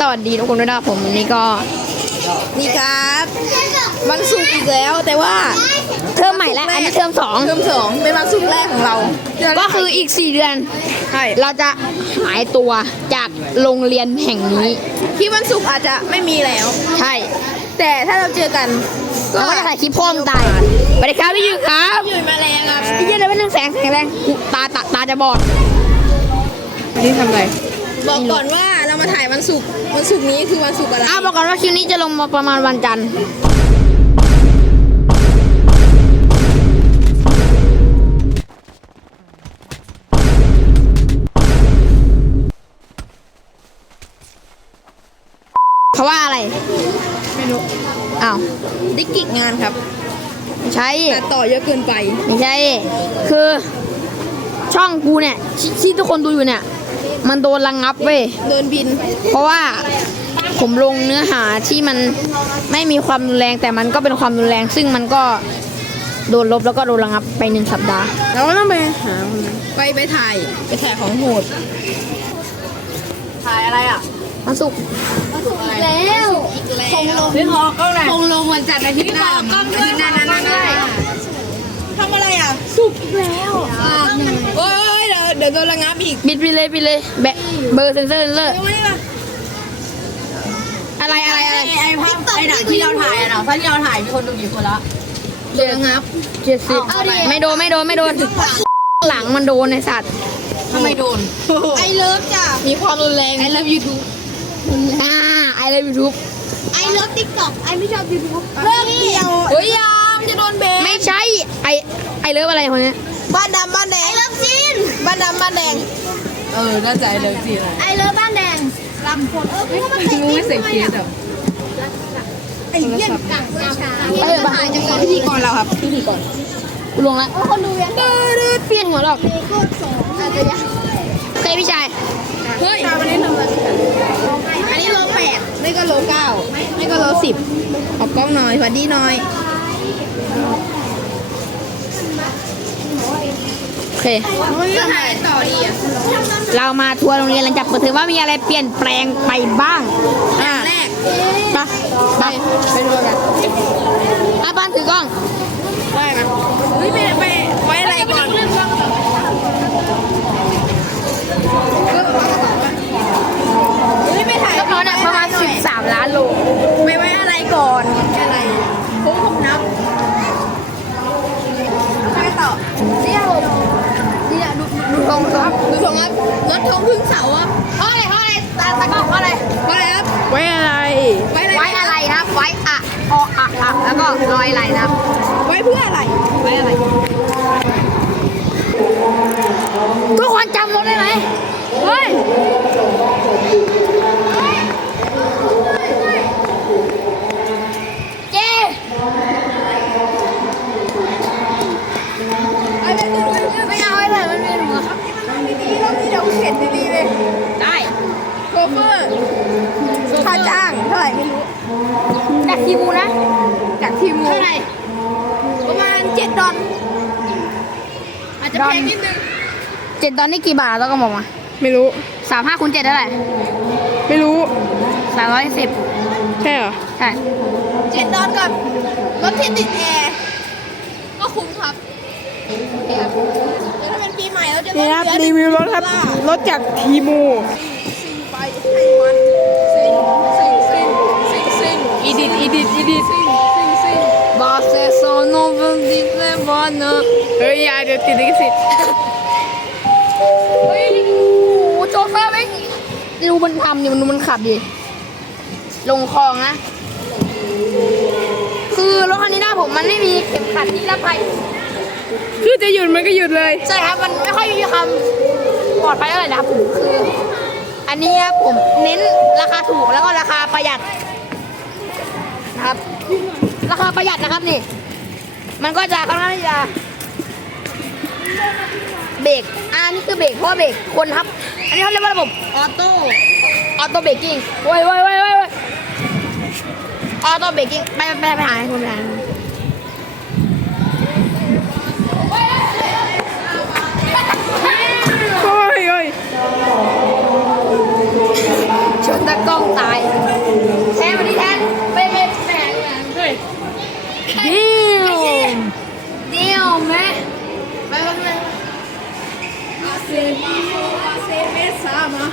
สวัสดีทุกคนด้วยนะครับผมวันนี้ก็ นี่ครับวันศุกร์อีกแล้วแต่ว่าเทอมใหม่แล้วอันนี้เทอมสองเทอมสองเป็นวันศุกร์แรกของเราก็คืออีก 4 เดือน ใช่เราจะหายตัวจากโรงเรียนแห่งนี้ที่วันศุกร์อาจจะไม่มีแล้ว ใช่ แต่ถ้าเราเจอกันเราก็จะถ่ายคลิปพ่อมตายสวัสดีครับพี่ยืนครับอยู่มาแล้วครับพี่ยืนเลยเป็นหนึ่งแสงแสงแรงกูตาตาตาจะบอดนี่ทำอะไรบอกก่อนว่าเรา มาถ่ายวันศุกร์วันศุกร์นี้คือวันศุกร์อะไรอ้าวบอกก่อนว่าคลิปนี้จะลงมาประมาณวันจันทร์เขาว่าอะไรไม่รู้อ้าวดิกิกงานครับไม่ใช่แต่ต่อเยอะเกินไปไม่ใช่ คือ ช่องกูเนี่ยที่ที่ทุกคนดูอยู่เนี่ย มันโดนระงงับเว้ยโดนบิน เพราะว่าผมลงเนื้อหาที่มันไม่มีความรุนแรงแต่มันก็เป็นความรุนแรง ซึ่งมันก็โดนลบแล้วก็โดนระงับไปหนึ่งสัปดาห์ เราก็ต้องไปหาไปไปถ่าย ไปถ่ายของโหด ถ่ายอะไรอะมันสุกร์แล้วคงลงไม่พอกล้องไหนคงลงวันจันทร์อาทิตย์หน้ากล้องด้วยหน้าหน้าหน้าทำอะไรอะ สุกอีกแล้วโอ้ย เดี๋ยวเดี๋ยวโดนระงับอีกบิดไปเลยไปเลยแบะเบอร์เซนเซอร์เซนเซอร์ไม่ได้ละอะไรอะไรอะไรไอ้ภาพไอ้หนังที่เราถ่ายอะเนาะถ้าที่เราถ่ายมีคนดูกี่คนละโดนระงับ เจ็ดสิบไม่โดนไม่โดนไม่โดน หลังมันโดนในสัตว์ทำไมโดนไอเลิฟจ้ะมีความรุนแรงไอ้เลิฟยูทูบอ่าไอเลยยูทูบไอ้เลิฟติ๊กต็อกไอ้ไม่ชอบยูทูบเลิกเดียวเฮ้ยยาม จะโดนเบนไม่ใช่ ไอไอเลิฟอะไรคนเนี้ยบ้านดำบ้านแดง ไอ้เลิฟจีนบ้านดำบ้านแดง เออ น่าจะไอ้เลิฟจีนไอเลิฟบ้านแดงลำคนเออพูดมาเตะมึงไม่เสพเคสเหรอไอ้เหี้ยไปเถอะปะพิธีกรเราครับพิธีกรกูลงแล้วคนดูยังเปลี่ยนหัวหรอกเคยพี่ชายเฮ้ยวันนี้ทำอะไรอันนี้โลแปดนี่ก็โลเก้านี่ก็โลสิบออกกล้องหน่อยสวัสดีหน่อย โอเค จะถ่ายต่อดีอะเรามาทัวร์โรงเรียนหลังจากเปิดเทอมว่ามีอะไรเปลี่ยนแปลงไปบ้าง อ่าแรกไปไปไปดูกันอาบ้านถือกล้องได้ไหมเฮ้ยไปไปไว้อะไรก่อน เฮ้ยไปถ่าย แล้วเขาเนี่ยประมาณ 13 ล้านโล ไปไว้อะไรก่อนอะไรผมผมนับไปต่อเที่ยว เนี่ยดูดูท งครับดูสองครับรถทงพึ่งเสาอะเพราะอะไรเพราะอะไรตาตากล้องเพราะอะไรไว้อะไรครับไว้อะไร ไว้อะไรไว้อะไรนะครับไว้อะออะอะแล้วก็รอยอะไรนะครับไว้เพื่ออะไร ไว้อะไรทุกคนจำรถได้ไหมเฮ้ย เจ๊ ไอ้แบบนี้ด้วย ไม่เอาไว้เลยมันไม่รู้อะ ดีๆรอบนี้เดี๋ยวเข็นดีๆเลย ได้ โช เฟอร์ค่าจ้างเท่าไหร่ไม่รู้จากทีมูนะจากทีมงูเท่าไหร่ประมาณเจ็ดดอลอาจจะแพงนิดนึงเจ็ดตอนนี้กี่บาทแล้วก็บอกมาไม่รู้สามห้าคูณเจ็ดเท่าไหร่ไม่รู้สามร้อยสิบใช่เหรอใช่เจ็ดดอลกับรถที่ติดแอร์ก็คุ้มครับแล้วถ้าเป็นปีใหม่เราจะนี่ครับลดเหลือรีวิวรถครับรถจากทีมู ซิ่งไปให้มันซิ่งซิ่งซิ่งซิ่งซิ่งอีดิทอีดิทอีดิทซิ่งซิ่งซิ่งบาเซโซโนเวลดิเลวานะเฮ้ยอยาเดี๋ยวติดลิขสิทธิ์เฮ้ยโอ้โหโชเฟอร์ไม่งดูมันทำดิมันดูมันขับดิ ลงคลองนะ คือรถคันนี้หน้าผมมันไม่มีเข็มขัดที่รับภัย คือจะหยุดมันก็หยุดเลย ใช่ครับ มันไม่ค่อยมีความปลอดภัยเท่าไหร่นะครับผมคือ อันนี้ครับผมเน้นราคาถูกแล้วก็ราคาประหยัดนะครับ ราคาประหยัดนะครับนี่ มันก็จะค่อนข้างที่จะเบรกอ่านี่คือเบรกเพราะเบรกคนครับ อันนี้เขาเรียกว่าระบบออโต้ออโต้เบรกกิ้งเว้ยเว้ยเว้ยเว้ยเว้ยออโต้เบรกกิ้งไปไปไปหาให้คนไปหาโอ้ยโอ้ย ตากล้องตาย แทนวันนี้แทนไม่ไม่แหมเฮ้ยเดียวเดียวแม่ไปไปไปเซเมซ่ามา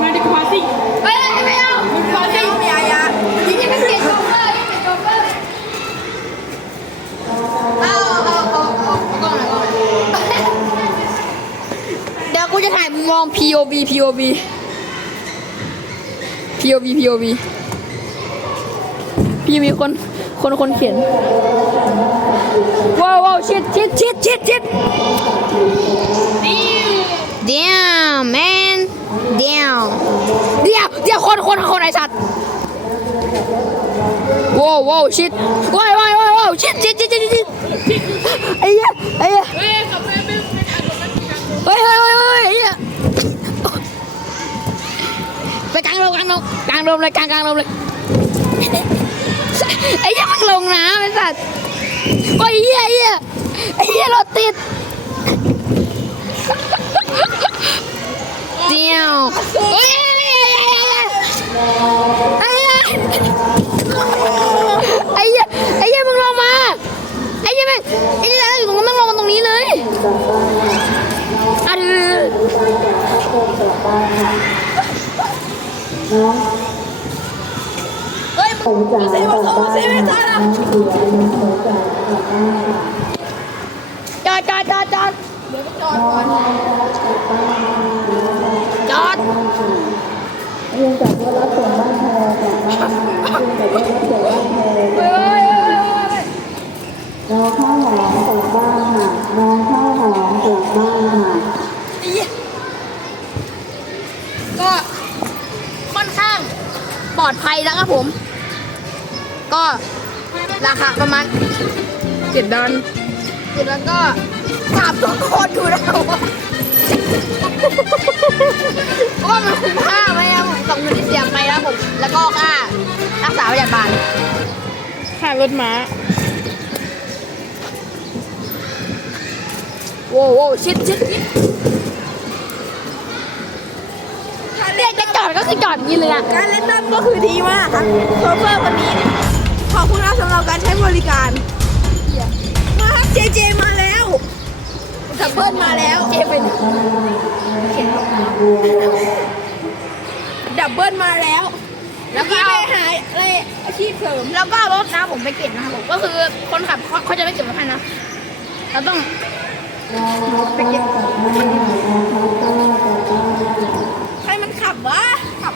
มาดีกว่าสิไปไม่เอาขอเจ้าเมียยานี่ยังไม่เก็บโจ๊กเลยยังไม่เก็บโจ๊กเลยเอาเอาเอาเอาเอากล้องหน่อยกล้องหน่อยเดี๋ยวกูจะถ่ายมุมมอง POV POV POV POV พี่มีคนคนคนเขียน ว้าวว้าวชิดชิดชิดชิดชิด Damn man Damn เดี๋ยวเดี๋ยวคนคนคนไอสัตว์ว้าวว้าวชิดว้าวว้าวว้าวว้าวชิดชิดชิดชิดชิดไอ้เหี้ยไอ้เหี้ยเฮ้ยเฮ้ยเฮ้ยเฮ้ยไอ้เหี้ยไปก ลงลมกลางลมกลางลมเลยกลางกลางลมเลยไอ้เหี้ยมันลงน้ำไอ้สัตว์โอ้ยเหี้ยไอ้เหี้ยไอ้เหี้ยรถติดเดียวเฮ้ยไอ้เหี้ยไอ้เหี้ยไอ้เหี้ยมึงลงมาไอ้เหี้ยม่งไอ้เหี้ยอยู่ตรงนั้นต้องลงมา เฮ้ยมึงเซเมซ่าเซเมซ่านะจอดจอดจอดจอดเดี๋ยวไปจอดก่อนจอดเนื่องจากว่ารับส่งบ้านแพรจากบ้านหาเนื่องจากว่ารับส่งบ้านแพรเฮ้ยเฮ้ยเฮ้ยเฮ้ยน้องข้าวหอมกลับบ้านค่ะน้องข้าวหอมกลับบ้านค่ะไอ้เหี้ยก็ค่อนข้างปลอดภัยนะครับผม ก็ราคาประมาณเจ็ดดอนเสร็จแล้วก็ถามทุกคนดูนะว่าว่ามันคุ้มค่าไหมครับผมกับเงินที่เสียไปแล้วผมแล้วก็ค่ารักษาพยาบาลค่ารถม้าโว้วโว้วชิดชิดชิดเรียกจะจอดก็คือจอดอย่างนี้เลยอะการเล่นน้ำก็คือดีมากครับโชเฟอร์คนนี้ ขอบคุณนะสำหรับการใช้บริการมาครับเจเจมาแล้วดับเบิลมาแล้ว เจเป็นดับเบิลมาแล้ว แล้วก็พี่เอาไปหาอะไรอาชีพเสริม แล้วก็เอารถนะผมไปเก็บนะครับผมก็คือคนขับเขาเขาจะไม่เก็บรถให้นะ เราต้องไปเก็บกลับบ้านค่ะน้องข้าวต้ากลับบ้านค่ะใครมันขับวะขับเออ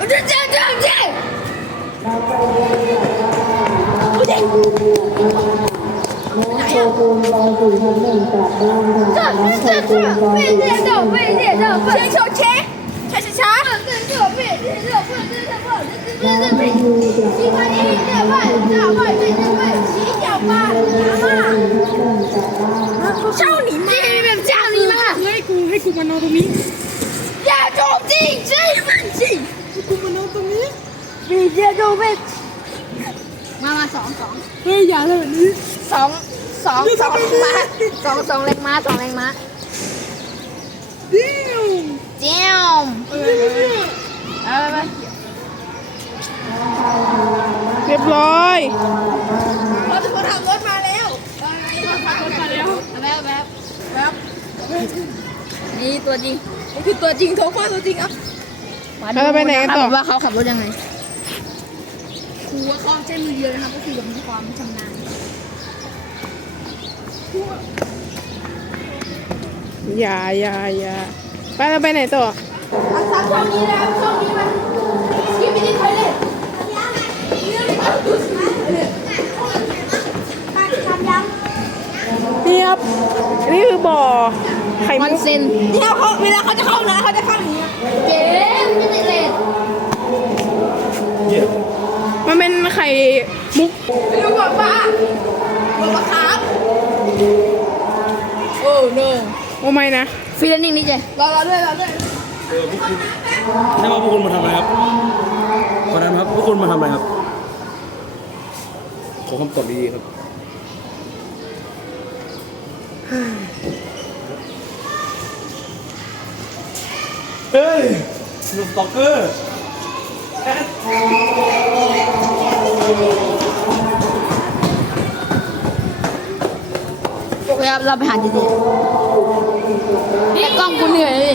我这讲讲不行。不进。这这这，背介绍，背介绍，秦小秦，秦小强。这这这，背介绍，背介绍，秦小秦，秦小强。教你们啊！教你们啊！哎姑，哎姑，我那东西。 กูมานอนตรงนี้บีเจโดเไกมามาสองสองเฮ้ยอย่าเลยแบบนี้สองสองสองม้าสองสองแรงม้าสองแรงม้าดิ้วเจียมเออเอเรียบร้อยรถคนขับรถมาแล้วรถมาแล้วแบบแบบแบบนี่ตัวจริงนี่คือตัวจริงโทรคว้าตัวจริงอะ มาดูนะครับว่าเขาขับรถยังไงครูว่าเขาใช้มือเดียวนะครับก็คือแบบมีความชำนาญอย่าอย่าอย่าไปเราไปไหนต่อรักษาช่องนี้แล้วช่องนี้มันสกิปไปที่ไทยเลยทำยังเรียบนี่คือบ่อไข่วัมุนกเซนเนี่ยเขาเวลาเขาจะเข้านะเขาจะเข้าอย่างนี้เจ๊ไม่ติดเลยเข่มุกลูกบอกปลาบอกปลาครับโอ้ no โอ้ไม่นะฟรีแลนซ์นี่เจรอรอด้วยรอด้วยใช่ว่าพวกคุณมาทำอะไรครับวันนั้นครับพวกคุณมาทำอะไรครับ ขอคำตอบดีๆครับ เฮ้ยห นุ่มสตอกเกอร์โอเคครับเราไปหาเจเจแต่กล้องกูเหนื่อยเลย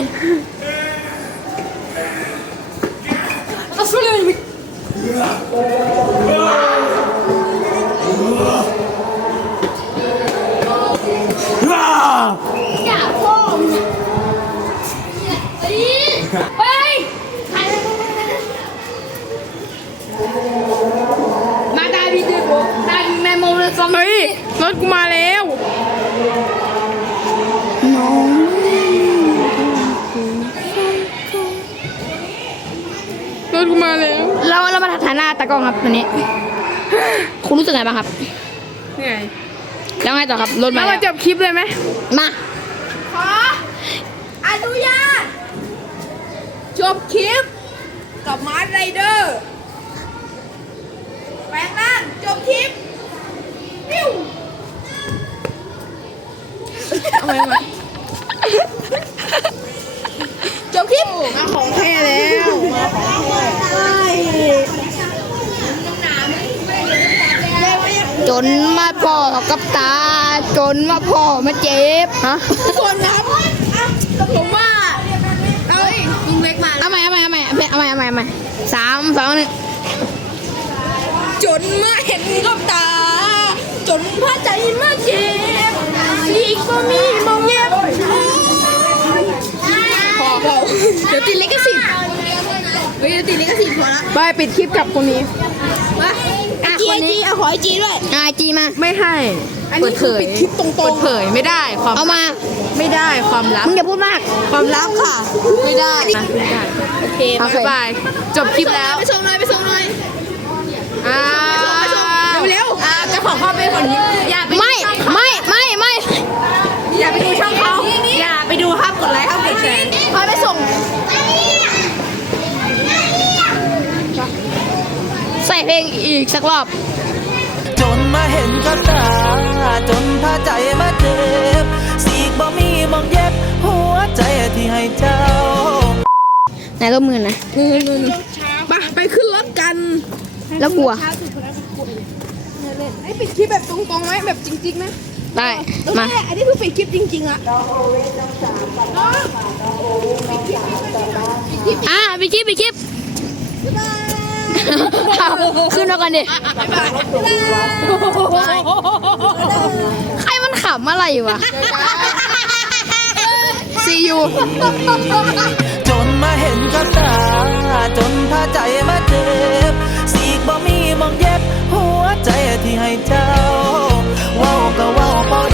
ยซอมเฮ้ยรถกูมาแล้วรถกูมาแล้ว เราเรามาถ่ายหน้าตากล้องครับตัวนี้คุณรู้สึกไงบ้างครับเหนื่อยแล้วไงต่อครับรถแล้มาวมาจบคลิปเลยไหมมาขออนุญาตจบคลิปกับมาร์ไรเดอร์ นมาพ่อมาเจ็บฮะทุกคนครับอะผมว่าเอ้ยลุงเล็กมาเอาใหม่เอาใหม่เอาใหม่เอาใหม่เอาใหม่เอาใหม่สามสองหนึ่งจนมาเห็นกับตา จนพระใจมาเจ็บสีก็มีมองเงียบพอพอเดี๋ยวติดลิขสิทธิ์เฮ้ยเดี๋ยวติดลิขสิทธิ์พอละไปปิดคลิปกับคนนี้มาไอ จีไอจีเอาขอไอจีด้วยอ่าจีมา ไม่ให้อันนี้คือปิดคลิปตรงเปิดเผยไม่ได้ความเอามา ไม่ได้ความลับ มึงอย่าพูดมาก ความลับค่ะ ไม่ได้นะไม่ได้ๆโอเคโอเคบ๊ายบายจบคลิปแล้วไปส่งหน่อยไปส่งหน่อยอ่าเร็วอ่าเจะของข้อเป็นคนนี้อย่าไปไม่ ไม่ ไม่ ไม่ อย่าไปดูช่องเขา อย่าไปดูห้ามกดไลค์ห้ามกดแชร์ พาไปส่ง ใส่เพลงอีกสักรอบ จนมาเห็นกับตา จนพาใจมาเจ็บสีกบ่มีมองเย็บ หัวใจที่ให้เจ้า ไหนก็มือนะมาไปขึ้นรถกัน แล้วกลัวไอ้ปิดคลิปแบบตรงๆไหมแบบจริงๆนะได้แล้วมาแม่อันนี้คือปิดคลิปจริงๆอะอะไปคลิปไปคลิปเอา ขึ้นมากัอนดิใครมันขำอะไรวะซีอูจนมาเห็นกับตา จนพาใจมาเจ็บ สีกบ่มีมองเย็บ หัวใจที่ให้เจ้าว้าก็ว้าว